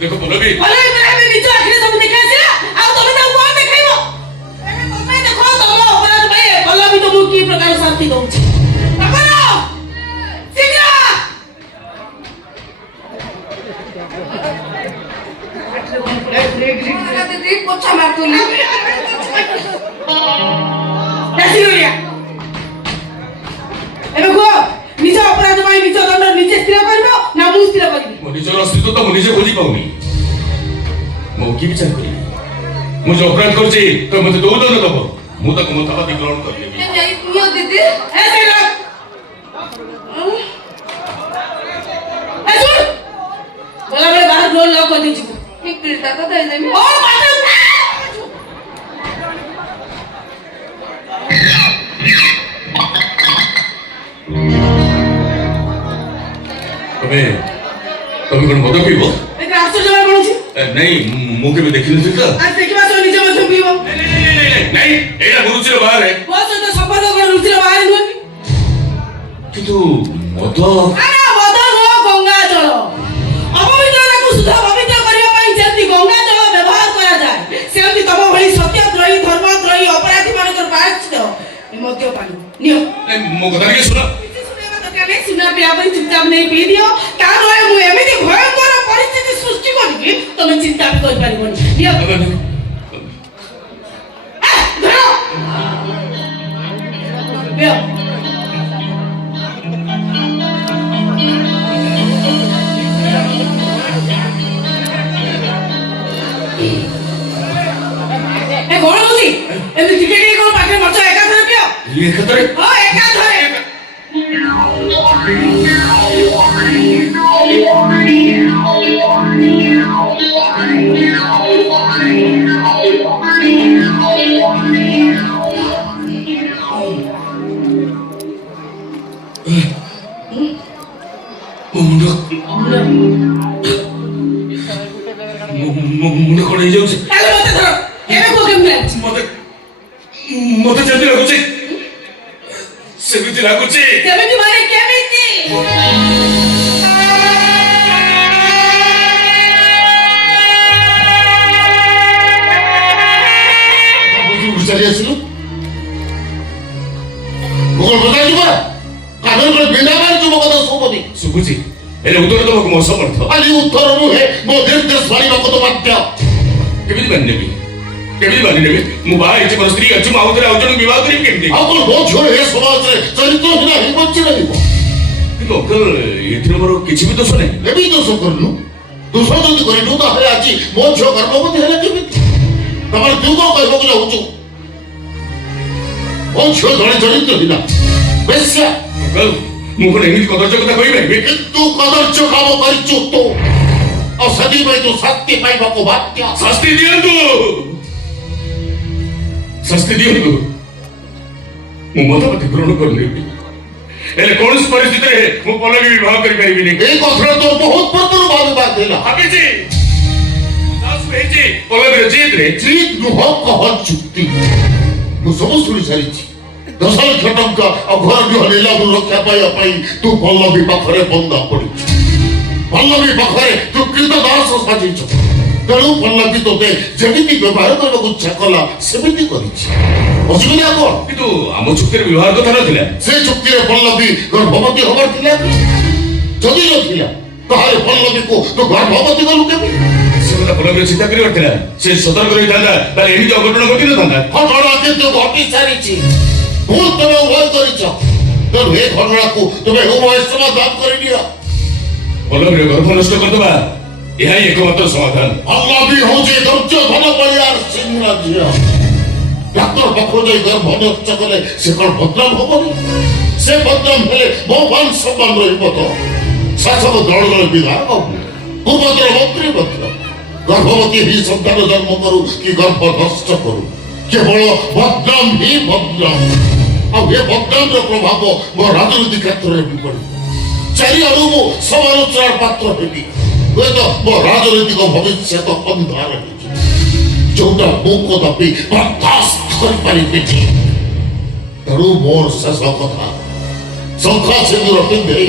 देखो पल्लवी पल्लवी निज आखिरे सब देखाइछ आ तमे ता कोन देखाइबो तमे देखो तम अपराध भाई पल्लवी तो की प्रकार शांति दउछ तमरो शीघ्र दीदी पोछा मारतुली ऐसिया एबे को निज अपराध भाई निज दंड निजे स्थिर करबो ना मु स्थिर करबी मो निजर अस्तित्व तो मु निजे खोजी पाउनी मो की विचार करी मु जो अपराध करछि तो मते दो दंड दबो मु तक मतावादी ग्रहण कर लेबी नहीं पियो दीदी ऐसे ना ऐसे बोला बड़े बाहर डोर लॉक कर दीजिए एक पिलता का दे दे ओ बात तमे कोन मद पीबो एक आश्चर्य जमा पड़ुछि नहीं मु के देखिन छी तो आज देखिबा तो निजे मत पीबो नहीं एटा गुरुजी बाहर है बस तो संपर्क कर रुचि बाहर नुह किंतु मद अरे मद नो गंगा जल अपवित्रता को शुद्ध पवित्र करिया पई जेति गंगा जल व्यवहार करा जाय सेति तम भली सत्यद्रोही धर्मद्रोही अपराधी मानकर प्रायश्चित मद्य पानी नियो मो कथा के सुनो सुना पिया पर चुपचाप नहीं पी दियो ता रहे मु एमिति भयंकर परिस्थिति सृष्टि करबी तमे चिंता कर पारिबोनी नियो धरो बियो ए कोन होती एमिति टिके को पाटे मच एका धरे पियो ये खतरे हां एका धरे मुंड कोन हे जाउछ ताले मते धर एबे को केम लागछ मते मते जल्दी लागुछ सेमिति लागुछ सेमिति माने केमिति बुझु चली आसिलु मोगल बता जुबा कानून को बिना मार जुबा कदा सोपदी सुबुची एले उतर तो मो समर्थ आली उत्तर नुहे मो निर्देश वाली को बाध्य केमिति बन्नेबी केमिति बन्नेबी मु बा इचे पर स्त्री अछि माउतरे औजन विवाह करी केमिति आपन बो छोड़ हे समाज रे चरित्र हिना हि बच्चे रहइबो किंतु अंकल एथिर मोर किछि भी दोष नै एबी दोष करनु दोष जदि करिनु त हे आजि मो छो गर्भवती हेले केमिति तमर दुगो कहबो कि होचु मो छो धणे चरित्र हिना बेस्या अंकल मु कोन एमिति कदर्च कथा कहिबे तू कदर्च काम करिचु तो और सदी में तू शक्ति पाइबा को बाध्य शास्ति दियंतु मु मतामती ग्रहण करनेबी एले कोन परिस्थिति रे मु पल्लवी विवाह करि परिबि नै ए कथरा तो बहुत प्रतर भाव बात देला हाबी जी दास भेजी पल्लवी जीत रे जीत नुह कह चुक्ति मु सब सुनि सारिछि 10 लाख टंका और घर जो लीला रक्षा पाई तू पल्लवी पाखरे बंदा पड़ी पल्लवी पाखरे तू कृत दास साजिछ तेणु पल्लवी तोते जेमिति व्यवहार करबा इच्छा कला सेमिति करिछि असुविधा कोन किंतु हम चुक्ति विवाह कथा नथिला से चुक्ति रे पल्लवी गर्भवती होबार थिला जदि नथिला ताहारे पल्लवी को तो गर्भवती गलु केबी से कथा पल्लवी चिंता करि करथिला से सतर्क रहि थांदा ताले एमिति अघटन घटि न थांदा घटना किंतु घटि सारिछि भूल तमे उभय करिछ तेणु ए घटना को तमे उभय समाधान करि दिया पल्लवी गर्भ नष्ट करदबा यही एकमात्र समाधान पल्लवी होजे धैर्य धन परिवार सिंह झिया डाक्टर पाखो जाई गर्भ नष्ट कले से कोन बदनाम होबनी से बदनाम हेले मो मान सम्मान रहिबो तो शासक दल विधायक पूर्वतर मंत्री बद्र गर्भवती ही संतान जन्म करू कि गर्भ नष्ट करू केवल बदनाम ही बदनाम अब ये बदनाम रो प्रभाव मो राजनीति क्षेत्र रे भी पड़ी चारिआडू मो समालोचनार पात्र हेबी हुए तो मो राजनीतिक भविष्य तो अंधार है जोटा मो कदापि बर्दाश्त कर पारिबे तेणु मोर शेष कथा शंखा सिंदूर पिंधे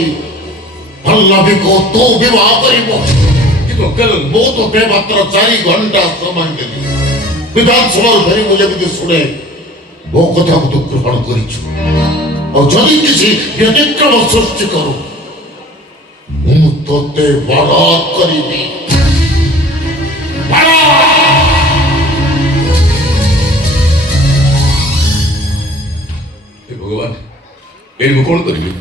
पल्लवी को तू विवाह करिबो ଟଙ୍କା ମୁଁ ତୋତେ ମାତ୍ର 4 ଘଣ୍ଟା ସମୟ ଦେଲି ବିଧାନସଭାରୁ ଫେରି ମୁଁ ଯେମିତି ଶୁଣେ ମୋ କଥାକୁ ତୁ ଗ୍ରହଣ କରିଛୁ ଆଉ ଯଦି କିଛି ବ୍ୟତିକ୍ରମ ସୃଷ୍ଟି କରୁ ମୁଁ ତୋତେ ବଳାତ୍କାର କରିବି। ভগবান এর মু কোন করিবি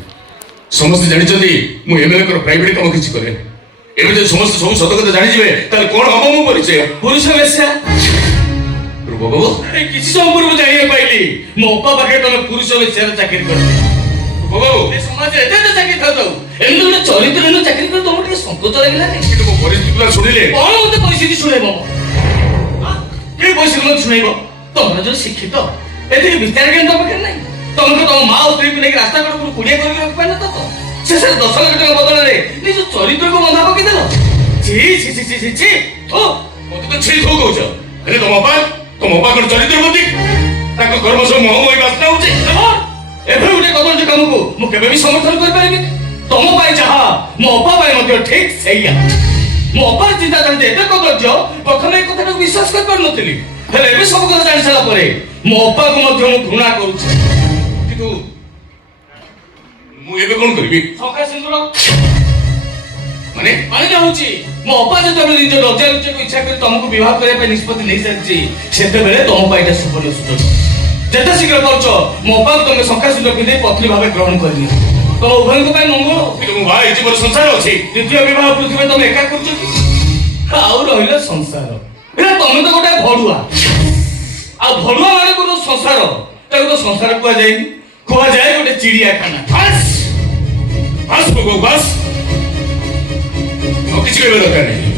সমস্ত জানিছন্তি মু এমএলএ কর প্রাইভেট কাম কিছু করে এবে যদি সমস্ত সব সত কথা জানি যাবে তাহলে কোন হব মু পরিচয় পুরুষ বেশ্যা বাবু এই কিছু সময় পূর্ব জানিয়ে পাইলি মো অপা পাখে তবে পুরুষ বেশ্যার চাকরি করতে বাবু এই সমাজে এতে তো চাকরি থাও থাও এমনি ଗୋଟେ চরিত্রহীন চাকরি করে তোমার ଟିକେ সংকোচ লাগিলা নি কিন্তু মো পরিস্থিতি শুনিলে কোন মতে পরিস্থিতি শুনাইব কে পরিস্থিতি মতে শুনাইব তোমরা যদি শিক্ষিত এতে বিচার কেন তোমার নাই ତମେ ତ ତମ ମା ଓ ସ୍ତ୍ରୀକୁ ନେଇକି ରାସ୍ତା କଡ଼କୁ କୁଡ଼ିଆ କରିକି ରଖିପାରିଲ ତ ଶେଷରେ 10 ଲକ୍ଷ ଟଙ୍କା ବଦଳରେ ନିଜ ଚରିତ୍ରକୁ ବନ୍ଧା ପକେଇଦେଲ ଛି ଛି ଛି ଛି ଛି ଓ ମତେ ତ ଛି ଥୋ କହୁଛ ହେଲେ ତମ ଅପା କଣ ଚରିତ୍ର ପ୍ରତି ତାଙ୍କ କର୍ମ ସବୁ ମହମୟ ବାସ୍ନା ହଉଛି ଏଭଳି ଗୋଟେ କଦର୍ଯ୍ୟ କାମକୁ ମୁଁ କେବେ ବି ସମର୍ଥନ କରିପାରିବି ତମ ପାଇଁ ଯାହା ମୋ ଅପା ପାଇଁ ମଧ୍ୟ ଠିକ ସେଇଆ ମୋ ଅପାର ଚିନ୍ତାଧାରା ଯେ ଏତେ କଦର୍ଯ୍ୟ ପ୍ରଥମେ ଏ କଥାଟାକୁ ବିଶ୍ୱାସ କରିପାରୁନଥିଲି ହେଲେ ଏବେ ସବୁ କଥା ଜାଣି ସାରିଲା ପରେ ମୋ ଅପାକୁ ମଧ୍ୟ ମୁଁ ଘୃଣା କରୁଛି କିନ୍ତୁ ମୁଁ ଏବେ କଣ କରିବି ସଖା ସିନ୍ଦୁର ମାନେ ହଉଛି ମୋ ଅପା ଯେତେବେଳେ ନିଜ ଲଜ୍ଜା ଲଜ୍ଜାକୁ ଇଚ୍ଛା କରି ତମକୁ ବିବାହ କରିବା ପାଇଁ ନିଷ୍ପତ୍ତି ନେଇସାରିଛି ସେତେବେଳେ ତମ ପାଇଁ ଏଇଟା ସୁବର୍ଣ୍ଣ ସୁଯୋଗ ଯେତେ ଶୀଘ୍ର ପାରୁଛ ମୋ ଅପାକୁ ତମେ ସଖା ସିନ୍ଦୁର ପିନ୍ଧେଇ ପତ୍ନୀ ଭାବେ ଗ୍ରହଣ କରିନିଅ ତମ ଉଭୟଙ୍କ ପାଇଁ ମଙ୍ଗଳ କିନ୍ତୁ ମୁଁ ବାହା ହେଇଛି ମୋର ସଂସାର ଅଛି ଦ୍ୱିତୀୟ ବିବାହ ପୃଥିବୀରେ ତମେ ଏକା କରୁଛ କି ଆଉ ରହିଲା ସଂସାର ଏଇଟା ତମେ ତ ଗୋଟେ ଭଡୁଆ ଆଉ ଭଡୁଆ ମାନଙ୍କର ସଂସାର ତାକୁ ତ ସଂସାର କୁହାଯାଏନି କୁହାଯାଏ ଗୋଟେ ଚିଡ଼ିଆଖାନା ବାସ୍ ବାସ୍ ବାସ୍ ଆଉ କିଛି କହିବା ଦରକାର ନାହିଁ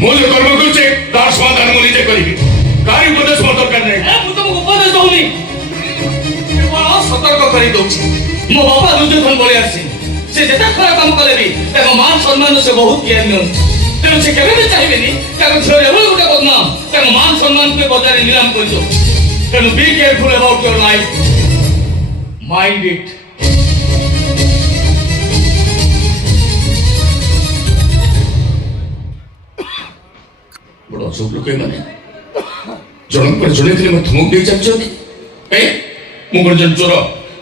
ମୁଁ ଯୋଉ କର୍ମ କରୁଛେ ତାର ସମାଧାନ ମୁଁ ନିଜେ କରିବି କାହାରି ଉପଦେଶ ମୋର ଦରକାର ନାହିଁ ମୁଁ ତମକୁ ଉପଦେଶ ଦଉନି କେବଳ ସତର୍କ କରି ଦଉଛି ମୋ ବାପା ଦୁର୍ଯ୍ୟୋଧନ ଭଳି ଆସି ସେ ଯେତେ ଖରାପ କାମ କଲେ ବି ତାଙ୍କ ମାନ ସମ୍ମାନ ସେ ବହୁତ ଜ୍ଞାନ ନିଅନ୍ତି ତେଣୁ ସେ କେବେ ବି ଚାହିଁବେନି ତାଙ୍କ ଝିଅର ଏଭଳି ଗୋଟେ ବଦନାମ ତାଙ୍କ ମାନ ସମ୍ମାନକୁ ବଜାରରେ ନିଲାମ କରିଦିଅ ତେଣୁ be careful about your life mind it ବଡ଼ ଅସବୁ ଲୋକ ଏମାନେ ଜଣଙ୍କ ପରେ ଜଣେ ଥିଲେ ମୁଁ ଧମକ ଦେଇ ଚାଲିଛନ୍ତି ମୁଁ କଣ ଜଣେ ଚୋର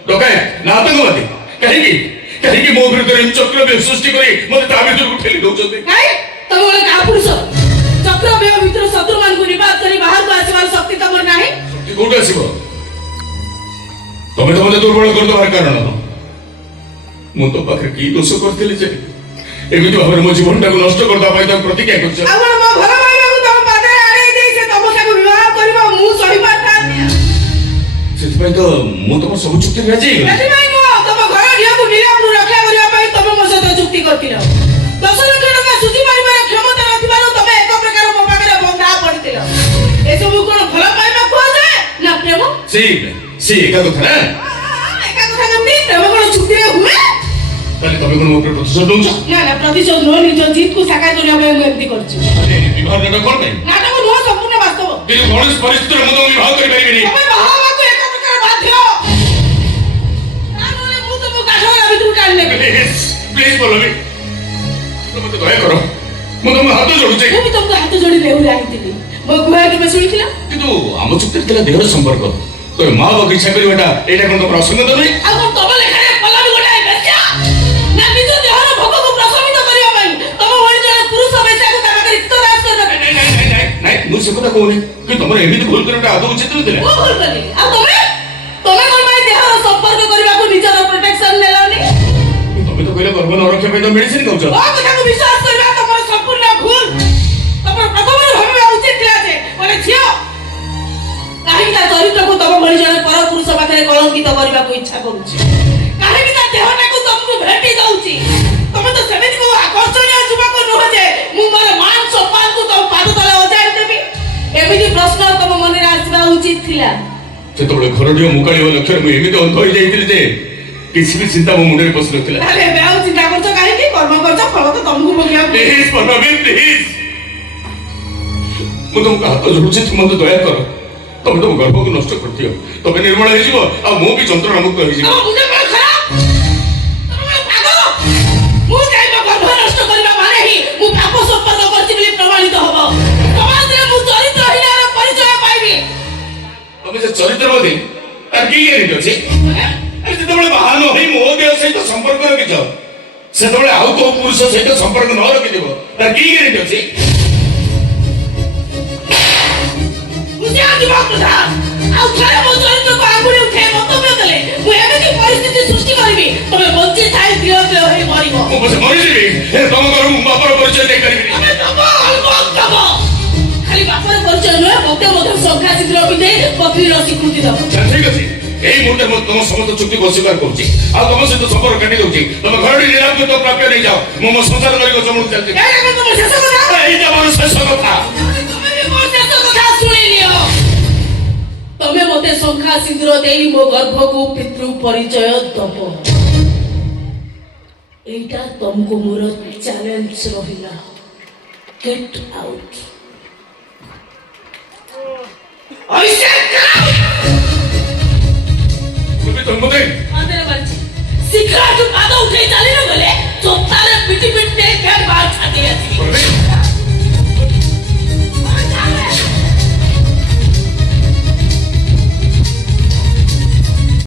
ଡକାୟତ ନା ଆତଙ୍କବାଦୀ କାହିଁକି କାହିଁକି ମୋ ବିରୁଦ୍ଧରେ ଚକ୍ରବ୍ୟୂହ ସୃଷ୍ଟି କରି ମୋତେ ତା ଭିତରକୁ ଠେଲି ଦଉଛନ୍ତି ତମେ ଗୋଟେ କାହା ପୁରୁଷ ଚକ୍ରବ୍ୟୂହ ଭିତରୁ ଶତ୍ରୁମାନଙ୍କୁ ନିବାଦ କରି ବାହାରକୁ ଆସିବାର ଶକ୍ତି ତମର ନାହିଁ ଶକ୍ତି କୋଉଠୁ ଆସିବ ତମେ ତ ମୋତେ ଦୁର୍ବଳ କରିଦେବାର କାରଣ ମୁଁ ତୋ ପାଖରେ କି ଦୋଷ କରିଥିଲି ଯେ ଏମିତି ଭାବରେ ମୋ ଜୀବନଟାକୁ ନଷ୍ଟ କରିଦେବା ପାଇଁ ତାକୁ ପ୍ରତିଜ୍ଞା କରୁଛ ଆପଣ ମୋ ଘର ଭାଇବାକୁ ତମ ପାଦରେ ଆଡ଼େଇ ଦେଇ ସେ ତମ ସାକୁ ବିବାହ କରିବ ମୁଁ ସହିପାରିଥାନ୍ତି ସେଥିପାଇଁ ତ ମୁଁ ତମ ସବୁ ଚୁକ୍ତିରେ ରାଜି ହେଇଗଲି ସେଥିପାଇଁ ନୁହଁ ତମ ଘର ଝିଅକୁ ନିଲାମରୁ ରକ୍ଷା କରିବା ପାଇଁ ତମେ ମୋ ସହିତ ଚୁକ୍ତି କରିଥିଲ 10 ଲକ୍ଷ ଟଙ୍କା ସୁଝି ପାରିବାର କ୍ଷମତା ନଥିବାରୁ ତମେ ଏକ ପ୍ରକାର ମୋ ପାଖରେ ବନ୍ଧା ପଡ଼ିଥିଲ ଏସବୁ କଣ ଭଲ ପାଇବା କୁହାଯାଏ ନା ପ୍ରେମ ସେଇ ଏକା କଥା ନା ଏକା କଥା କେମିତି ପ୍ରେମ କଣ ଚୁକ୍ତିରେ ହୁଏ ତାହେଲେ ତମେ କଣ ମୋ ଉପରେ ପ୍ରତିଶୋଧ ଦଉଛ ନା ପ୍ରତିଶୋଧ ନୁହଁ ନିଜ ଜିତକୁ ସାକାର କରିବା ପାଇଁ ମୁଁ ଏମିତି କରିଛି ବିବାହ ନାଟକ କଣ ପାଇଁ ନାଟକ ନୁହଁ ସମ୍ପୂର୍ଣ୍ଣ ବାସ୍ତବ କିନ୍ତୁ କୌଣସି ପରିସ୍ଥିତିରେ ମୁଁ ତମକୁ ବିବାହ କରିପାରିବିନି ତମେ ବାହା ହେବାକୁ ଏକ ପ୍ରକାର ବାଧ୍ୟ ନହେଲେ ମୁଁ ତମକୁ କାଠଗড়ା ଭିତରୁ ଟାଣି ନେବି ପ୍ଲିଜ ପଲ୍ଲବୀ ମତେ ଦୟା କର ମୁଁ ତମକୁ ହାତ ଯୋଡୁଛି ମୁଁ ବି ତମକୁ ହାତ ଯୋଡି ନେଉରେ ଆଣିଥିଲି ମୋ ଗୁହା କେବେ ଶୁଣିଥିଲ କିନ୍ତୁ ଆମ ଚୁକ୍ତିରେ ଥିଲା ଦେହର ସମ୍ପର୍କ ତମେ ମା ବାବାକୁ ଇଚ୍ଛା କରିବାଟା ଏଇଟା କଣ ତମର ଅସଙ୍ଗତ ନୁହେଁ ଆଉ କଣ ତମ ଲେଖାରେ ପଲ୍ଲବୀ ଗୋଟାଏ ବେଶ୍ୟା ନା ନିଜ ଦେହର ଭୋଗକୁ ପ୍ରଶମିତ କରିବା ପାଇଁ ତମ ଭଳି ଜଣେ ପୁରୁଷ ବେଶ୍ୟାକୁ ତା ପାଖରେ ରିକ୍ତଦାସ କରିଦେବେ ନାଇଁ ମୁଁ ସେ କଥା କହୁନି କି ତମର ଏମିତି ଭୁଲ କରିବାଟା ଆଦୌ ଉଚିତ ନଥିଲା ମୁଁ ଭୁଲ କଲି ଆଉ ତମେ କଣ ପାଇଁ ଦେହର ସମ୍ପର୍କ କରିବାକୁ ନିଜର ପ୍ରୋଟେକ୍ସନ ନେଲନି ତମେ ତ କହିଲ ଗର୍ଭ ନ ରଖିବା ପାଇଁ ତ ମେଡିସିନ ଖାଉଛ ମୋ କଥାକୁ ବିଶ୍ୱାସ କରିବା ତମର ସମ୍ପୂର୍ଣ୍ଣ ଭୁଲ ତମର ପ୍ରଥମରୁ ଭାବିବା ଉଚିତ ଥିଲା ଯେ ଗୋଟେ ଝିଅ କାହିଁକି ତା ଚରିତ୍ରକୁ ତମ ଭଳି ଜଣେ ପର ପୁରୁଷ ପାଖରେ କଳଙ୍କିତ କରିବାକୁ ଇଚ୍ଛା କରୁଛି କାହିଁକି ତା ଦେହଟାକୁ ତମକୁ ଭେଟି ଦଉଛି ତମେ ତ ସେମିତି କୋଉ ଆକର୍ଷଣୀୟ ଯୁବକ ନୁହଁ ଯେ ମୁଁ ମୋର ମାନ ସମ୍ମାନକୁ ତମ ପାଦ ତଳେ ଅଜାଡ଼ି ଦେବି ଏମିତି ପ୍ରଶ୍ନ ତମ ମନରେ ଆସିବା ଉଚିତ ଥିଲା ଯେତେବେଳେ ଘରଟିଏ ମୁକାଳିବା ଲକ୍ଷ୍ୟରେ ମୁଁ ଏମିତି ଅନ୍ଧ ହୋଇଯାଇଥିଲି ଯେ କିଛି ବି ଚିନ୍ତା ମୋ ମୁଣ୍ଡରେ ପଶି ନଥିଲା ତାହେଲେ ଏବେ ଆଉ ଚିନ୍ତା କରୁଛ କାହିଁକି କର୍ମ କରୁଛ ଫଳ ତ ତମକୁ ଭୋଗିବାକୁ ପ୍ଲିଜ ପଲ୍ଲବୀ ପ୍ଲିଜ ମୁଁ ତମକୁ ହାତ ଯୋଡୁଛି ତୁମେ ମତେ ଦୟା କର ତମେ ତମ ଗର୍ଭକୁ ନଷ୍ଟ କରିଦିଅ ତମେ ନିର୍ମଳ ହେଇଯିବ ଆଉ ମୁଁ ବି ଯନ୍ତ୍ରଣା ମୁକ୍ତ ହେଇଯିବ ତମ ମୁଣ୍ଡ କଣ ଖରାପ ତମେ ପାଗଳ ମୁଁ ଚାହିଁବା ଗର୍ଭ ନଷ୍ଟ କରିବା ମାନେ ହିଁ ମୁଁ ପାପ ସମ୍ପନ୍ନ প্রমাণিত হব সমাজে মু চরিত্রহীনার পরিচয় পাইবি তুমি যে চরিত্রবাদী তার কি গ্যারেন্টি ଅଛି আরে যেତେବେଳେ ବାହା ନ ହୋଇ ମୋ ଦେହ ସହିତ ସମ୍ପର୍କ ରଖିଛ ସେତେବେଳେ ଆଉ କୋଉ ପୁରୁଷ ସହିତ ସମ୍ପର୍କ ନ ରଖିଥିବ ତାର କି ଗ୍ୟାରେଣ୍ଟି ଅଛି ମୁଁ ଜାଣିବ କଥା ଆଉ ଥରେ ମୋ ଚରିତ୍ରକୁ ଆଙ୍ଗୁଳି ଉଠାଇ ମନ୍ତବ୍ୟ ଦେଲେ ମୁଁ ଏମିତି ପରିସ୍ଥିତି ସୃଷ୍ଟି କରିବି ତମେ ବଞ୍ଚି ଥାଇ ପ୍ରିୟ ପ୍ରିୟ ହୋଇ ମରିବ ମୁଁ ପଛେ ମରିଯିବି ହେଲେ ତମ ଘର ମୁଁ ବାପର ପରିଚୟ ଦେଇପାରିବିନି ତମେ ଦବ ଅଲବତ ଦବ ଖାଲି ବାପର ପରିଚୟ ନୁହେଁ ମତେ ମଧ୍ୟ ସଂଖ୍ୟା ଚିତ୍ର ପିନ୍ଧେଇ ପତ୍ନୀର ସ୍ୱୀକୃତି ଦବ ଠିକ ଅଛି এই মুহূর্তে ମୁଁ ତମ ସମସ୍ତ ଚୁକ୍ତିକୁ ଅସ୍ୱୀକାର କରୁଛି ଆଉ ତମ ସହିତ ସମ୍ପର୍କ କାଟି ଦଉଛି ତମେ ଘରଟି ନିରାପଦ ପ୍ରାପ୍ୟ ନେଇଯାଅ ମୁଁ ମୋ ସଂସାର କରି ଗଛମୂଳ ଚାଲିଛି ଏଇଟା ତମ ଶେଷ କଥା ଏଇଟା ମୋର ଶେଷ କଥା ତମେ ବି ମୋ ଶେଷ କଥା ଶୁଣି ନିଅ ତମେ ମତେ ଶଙ୍ଖା ସିନ୍ଦୁର ଦେଇ ମୋ ଗର୍ଭକୁ ପିତୃ ପରିଚୟ ଦବ এইটা ତମକୁ ମୋର ଚ୍ୟାଲେଞ୍ଜ ରହିଲା get out I said get out! তুমি তো মতে শীঘ্র একটু পাতা উঠে চালিয়ে